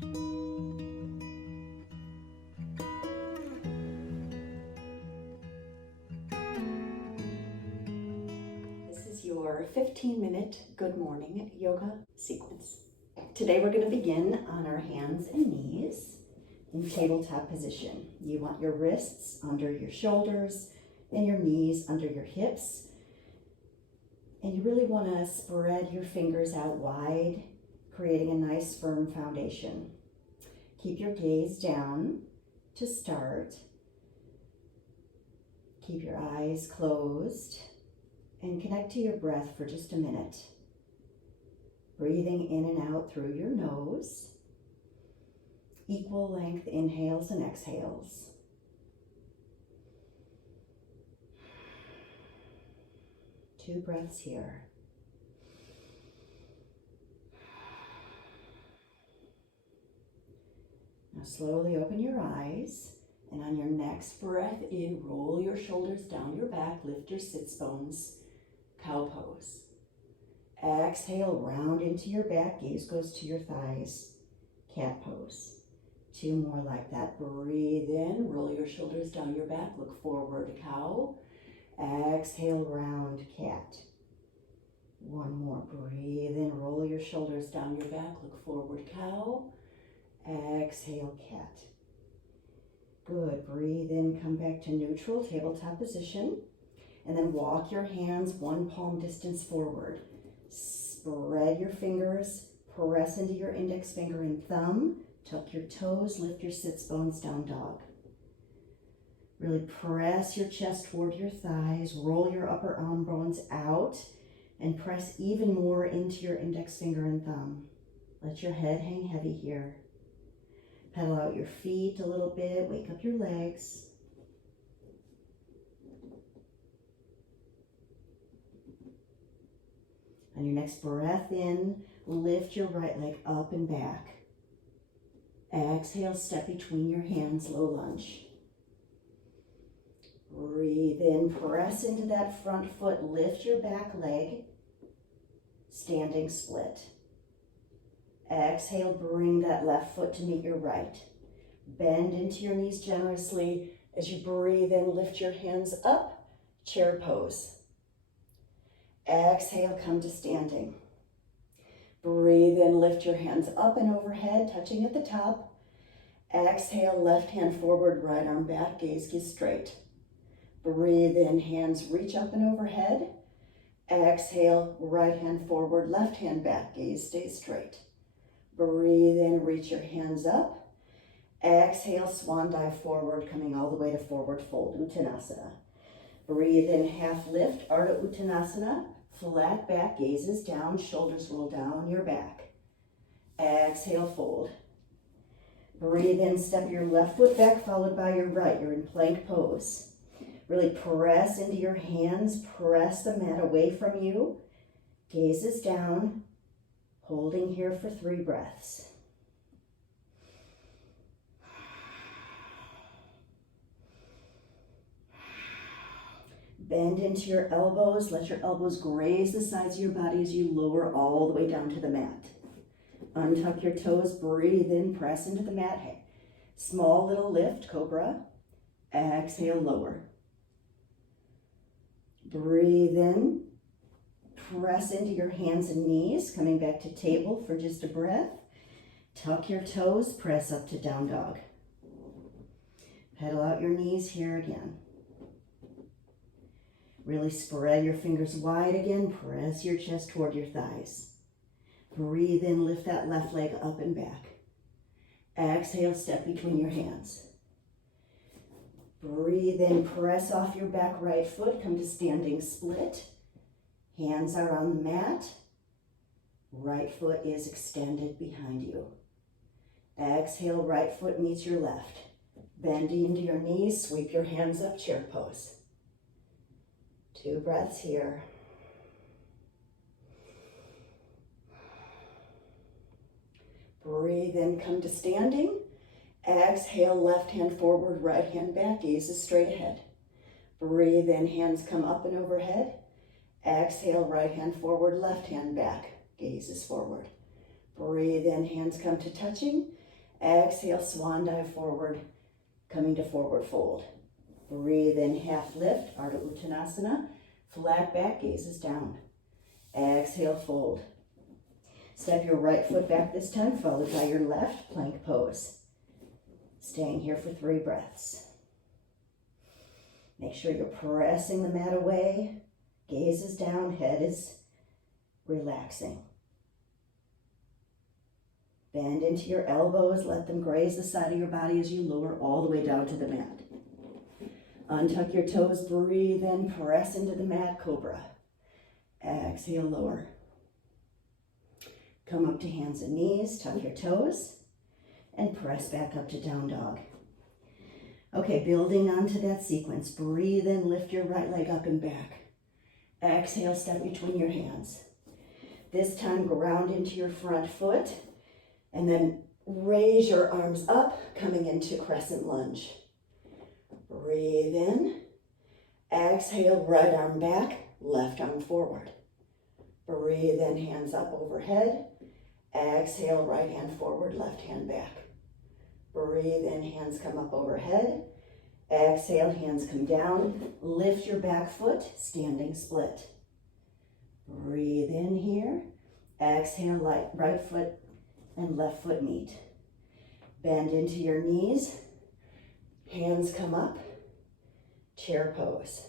This is your 15-minute good morning yoga sequence. Today we're going to begin on our hands and knees in tabletop position. You want your wrists under your shoulders and your knees under your hips. And you really want to spread your fingers out wide, creating a nice firm foundation. Keep your gaze down to start. Keep your eyes closed and connect to your breath for just a minute. Breathing in and out through your nose. Equal length inhales and exhales. Two breaths here. Now slowly open your eyes, and on your next breath in, roll your shoulders down your back, lift your sits bones, cow pose. Exhale, round into your back, gaze goes to your thighs, cat pose. Two more like that. Breathe in, roll your shoulders down your back, look forward, cow. Exhale, round cat. One more. Breathe in, roll your shoulders down your back, look forward, cow. Exhale, cat. Good. Breathe in, come back to neutral, tabletop position. And then walk your hands one palm distance forward. Spread your fingers, press into your index finger and thumb. Tuck your toes, lift your sits bones, down dog. Really press your chest toward your thighs, roll your upper arm bones out, and press even more into your index finger and thumb. Let your head hang heavy here. Pedal out your feet a little bit, wake up your legs. On your next breath in, lift your right leg up and back. Exhale, step between your hands, low lunge. Breathe in, press into that front foot, lift your back leg, standing split. Exhale, bring that left foot to meet your right. Bend into your knees generously. As you breathe in, lift your hands up, chair pose. Exhale, come to standing. Breathe in, lift your hands up and overhead, touching at the top. Exhale, left hand forward, right arm back, gaze straight. Breathe in, hands reach up and overhead. Exhale, right hand forward, left hand back, gaze stays straight. Breathe in, reach your hands up. Exhale, swan dive forward, coming all the way to forward fold, Uttanasana. Breathe in, half lift, Ardha Uttanasana. Flat back, gazes down, shoulders roll down your back. Exhale, fold. Breathe in, step your left foot back, followed by your right. You're in plank pose. Really press into your hands, press the mat away from you. Gazes down, holding here for 3 breaths. Bend into your elbows. Let your elbows graze the sides of your body as you lower all the way down to the mat. Untuck your toes, breathe in, press into the mat. Small little lift, cobra. Exhale, lower. Breathe in, press into your hands and knees, coming back to table for just a breath. Tuck your toes, press up to down dog. Pedal out your knees here again. Really spread your fingers wide again. Press your chest toward your thighs. Breathe in, lift that left leg up and back. Exhale, step between your hands. Breathe in, press off your back right foot, come to standing split. Hands are on the mat. Right foot is extended behind you. Exhale, right foot meets your left. Bend into your knees, sweep your hands up, chair pose. 2 breaths here. Breathe in, come to standing. Exhale, left hand forward, right hand back, gazes straight ahead. Breathe in, hands come up and overhead. Exhale, right hand forward, left hand back, gazes forward. Breathe in, hands come to touching. Exhale, swan dive forward, coming to forward fold. Breathe in, half lift, Ardha Uttanasana. Flat back, gazes down. Exhale, fold. Step your right foot back this time, followed by your left, plank pose. Staying here for 3 breaths. Make sure you're pressing the mat away. Gaze is down, head is relaxing. Bend into your elbows, let them graze the side of your body as you lower all the way down to the mat. Untuck your toes, breathe in, press into the mat, cobra. Exhale, lower. Come up to hands and knees, tuck your toes, and press back up to down dog. Okay, building onto that sequence, breathe in, lift your right leg up and back. Exhale, step between your hands. This time, ground into your front foot, and then raise your arms up, coming into crescent lunge. Breathe in. Exhale, right arm back, left arm forward. Breathe in, hands up overhead. Exhale, right hand forward, left hand back. Breathe in, hands come up overhead. Exhale, hands come down. Lift your back foot, standing split. Breathe in here. Exhale, right foot and left foot meet. Bend into your knees. Hands come up. Chair pose.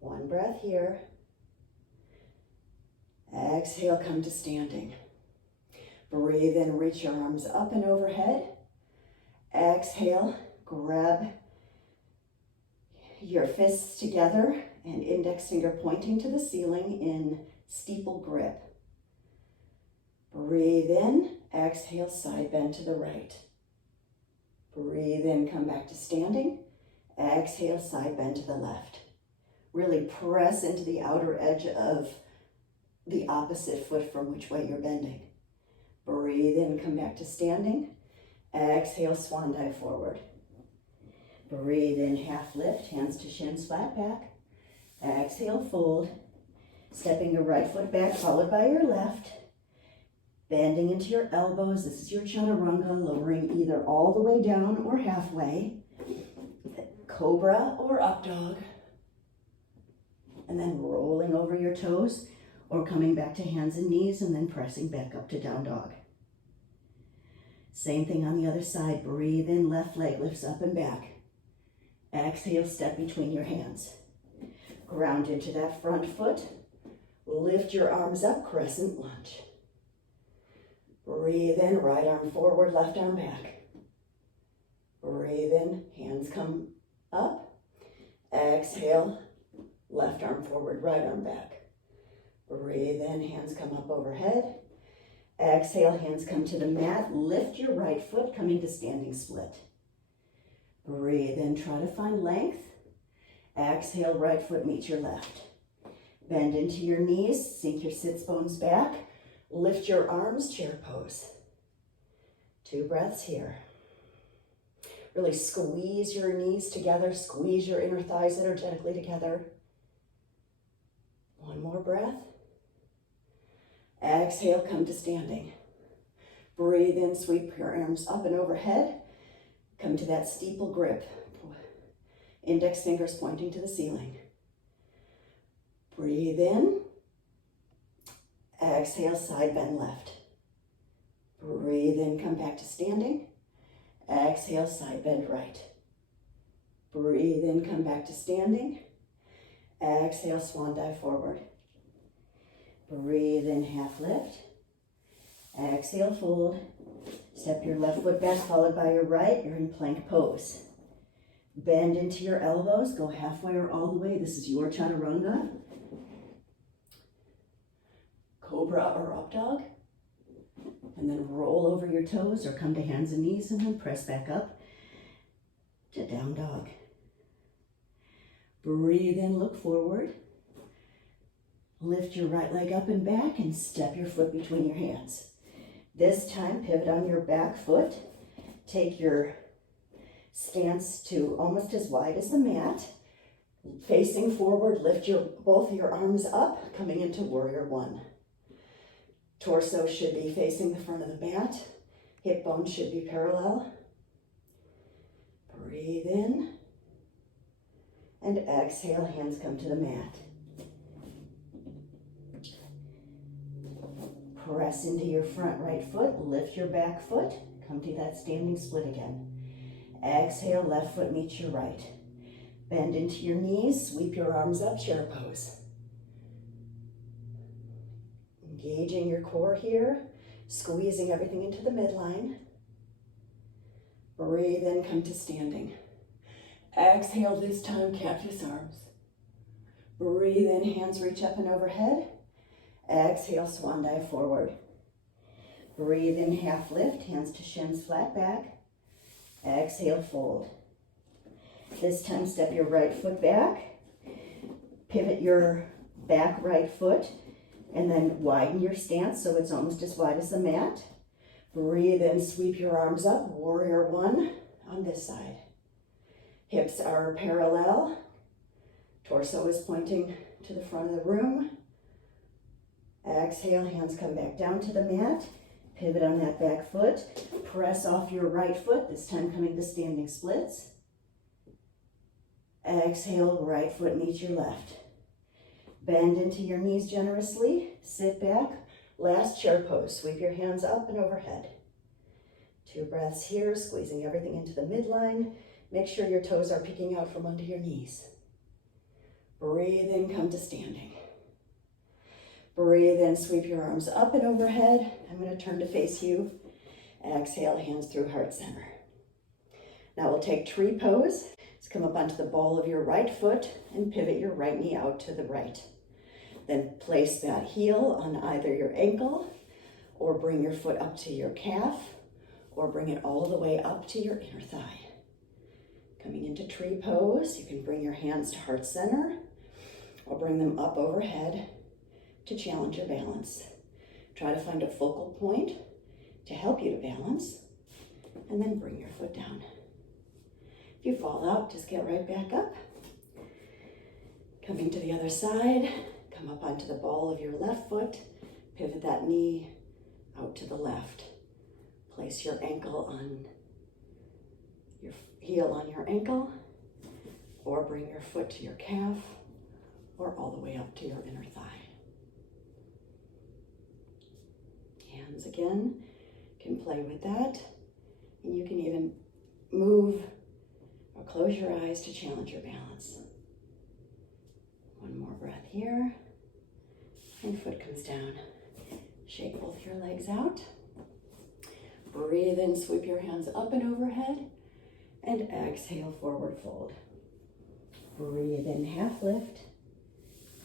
1 breath here. Exhale, come to standing. Breathe in, reach your arms up and overhead. Exhale, grab your fists together and index finger pointing to the ceiling in steeple grip. Breathe in, exhale, side bend to the right. Breathe in, come back to standing. Exhale, side bend to the left. Really press into the outer edge of the opposite foot from which way you're bending. Breathe in, come back to standing. Exhale, swan dive forward. Breathe in, half lift, hands to shins, flat back. Exhale, fold. Stepping your right foot back, followed by your left. Bending into your elbows. This is your chaturanga, lowering either all the way down or halfway. Cobra or up dog. And then rolling over your toes or coming back to hands and knees and then pressing back up to down dog. Same thing on the other side. Breathe in, left leg lifts up and back. Exhale, step between your hands. Ground into that front foot. Lift your arms up, crescent lunge. Breathe in, right arm forward, left arm back. Breathe in, hands come up. Exhale, left arm forward, right arm back. Breathe in, hands come up overhead. Exhale, hands come to the mat. Lift your right foot, coming to standing split. Breathe in, try to find length. Exhale, right foot meets your left. Bend into your knees, sink your sits bones back. Lift your arms, chair pose. 2 breaths here. Really squeeze your knees together, squeeze your inner thighs energetically together. 1 more breath. Exhale, come to standing. Breathe in, sweep your arms up and overhead. Come to that steeple grip. Index fingers pointing to the ceiling. Breathe in. Exhale, side bend left. Breathe in, come back to standing. Exhale, side bend right. Breathe in, come back to standing. Exhale, swan dive forward. Breathe in, half lift. Exhale, fold. Step your left foot back, followed by your right. You're in plank pose. Bend into your elbows. Go halfway or all the way. This is your chaturanga. Cobra or up dog. And then roll over your toes or come to hands and knees and then press back up to down dog. Breathe in, look forward. Lift your right leg up and back and step your foot between your hands. This time, pivot on your back foot. Take your stance to almost as wide as the mat. Facing forward, lift both your arms up, coming into warrior one. Torso should be facing the front of the mat. Hip bones should be parallel. Breathe in. And exhale, hands come to the mat. Press into your front right foot, lift your back foot, come to that standing split again. Exhale, left foot meets your right. Bend into your knees, sweep your arms up, chair pose. Engaging your core here, squeezing everything into the midline. Breathe in, come to standing. Exhale, this time cactus arms. Breathe in, hands reach up and overhead. Exhale, swan dive forward. Breathe in, half lift, hands to shins, flat back. Exhale, fold. This time, step your right foot back. Pivot your back right foot, and then widen your stance so it's almost as wide as the mat. Breathe in, sweep your arms up, warrior one on this side. Hips are parallel. Torso is pointing to the front of the room. Exhale, hands come back down to the mat. Pivot on that back foot. Press off your right foot, this time coming to standing splits. Exhale, right foot meets your left. Bend into your knees generously. Sit back. Last chair pose. Sweep your hands up and overhead. 2 breaths here, squeezing everything into the midline. Make sure your toes are peeking out from under your knees. Breathe in, come to standing. Breathe in, sweep your arms up and overhead. I'm going to turn to face you. Exhale, hands through heart center. Now we'll take tree pose. Let's come up onto the ball of your right foot and pivot your right knee out to the right. Then place that heel on either your ankle, or bring your foot up to your calf, or bring it all the way up to your inner thigh. Coming into tree pose, you can bring your hands to heart center, or bring them up overhead to challenge your balance. Try to find a focal point to help you to balance, and then bring your foot down. If you fall out, just get right back up. Coming to the other side, come up onto the ball of your left foot, pivot that knee out to the left. Place your ankle on your heel on your ankle, or bring your foot to your calf, or all the way up to your inner thigh. Hands again, can play with that, and you can even move or close your eyes to challenge your balance. One more breath here, and foot comes down. Shake both your legs out. Breathe in, sweep your hands up and overhead, and exhale, forward fold. Breathe in, half lift.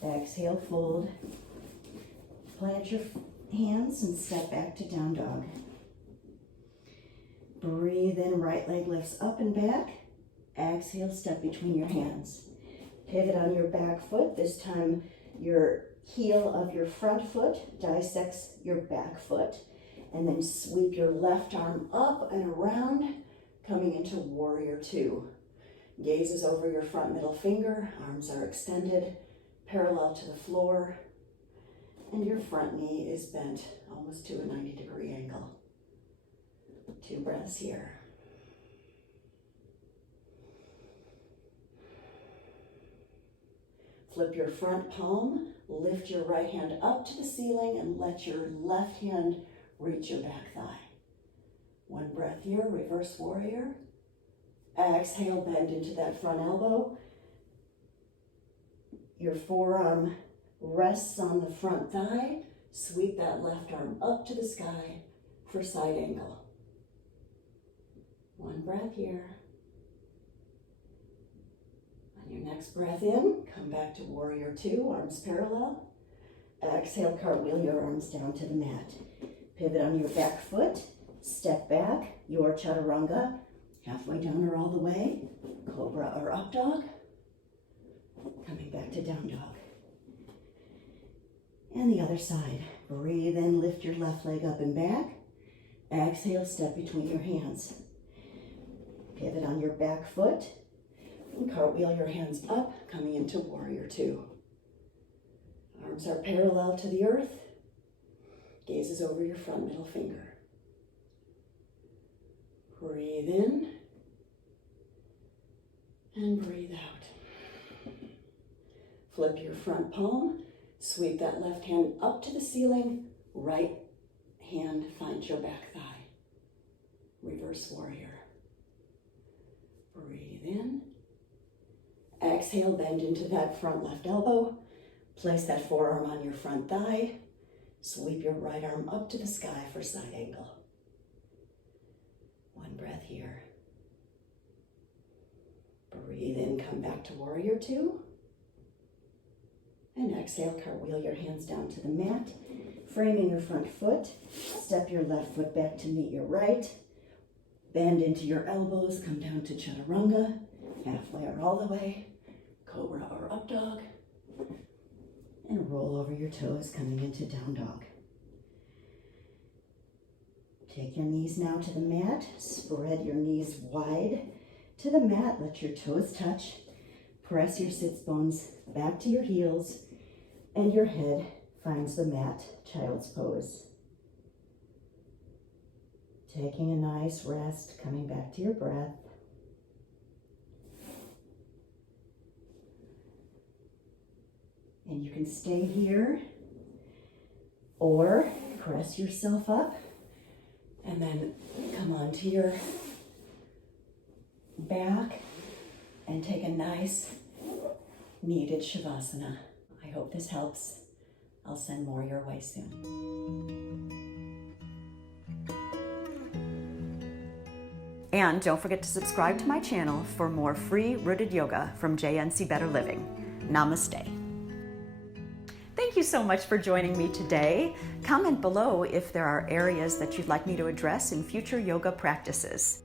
Exhale, fold. Plant your hands and step back to down dog. Breathe in, right leg lifts up and back. Exhale, step between your hands. Pivot on your back foot. This time your heel of your front foot dissects your back foot. And then sweep your left arm up and around, coming into warrior two. Gaze is over your front middle finger. Arms are extended, parallel to the floor. And your front knee is bent almost to a 90-degree angle. 2 breaths here. Flip your front palm, lift your right hand up to the ceiling, and let your left hand reach your back thigh. 1 breath here, reverse warrior. Exhale, bend into that front elbow. Your forearm rests on the front thigh. Sweep that left arm up to the sky for side angle. 1 breath here. On your next breath in, come back to warrior two, arms parallel. Exhale, cartwheel your arms down to the mat. Pivot on your back foot, step back, your chaturanga, halfway down or all the way, cobra or up dog, coming back to down dog. And the other side, breathe in, lift your left leg up and back, exhale, step between your hands. Pivot on your back foot, and cartwheel your hands up, coming into warrior two. Arms are parallel to the earth. Gaze is over your front middle finger. Breathe in and breathe out. Flip your front palm, sweep that left hand up to the ceiling, right hand finds your back thigh. Reverse warrior. Breathe in. Exhale, bend into that front left elbow. Place that forearm on your front thigh. Sweep your right arm up to the sky for side angle. One breath here. Breathe in, come back to warrior two. And exhale, cartwheel your hands down to the mat. Framing your front foot. Step your left foot back to meet your right. Bend into your elbows, come down to chaturanga. Halfway or all the way. Cobra or up dog. And roll over your toes, coming into down dog. Take your knees now to the mat. Spread your knees wide to the mat. Let your toes touch. Press your sits bones back to your heels, and your head finds the mat, child's pose. Taking a nice rest, coming back to your breath. And you can stay here or press yourself up and then come onto your back and take a nice kneaded shavasana. I hope this helps. I'll send more your way soon. And don't forget to subscribe to my channel for more free rooted yoga from JNC Better Living. Namaste. Thank you so much for joining me today. Comment below if there are areas that you'd like me to address in future yoga practices.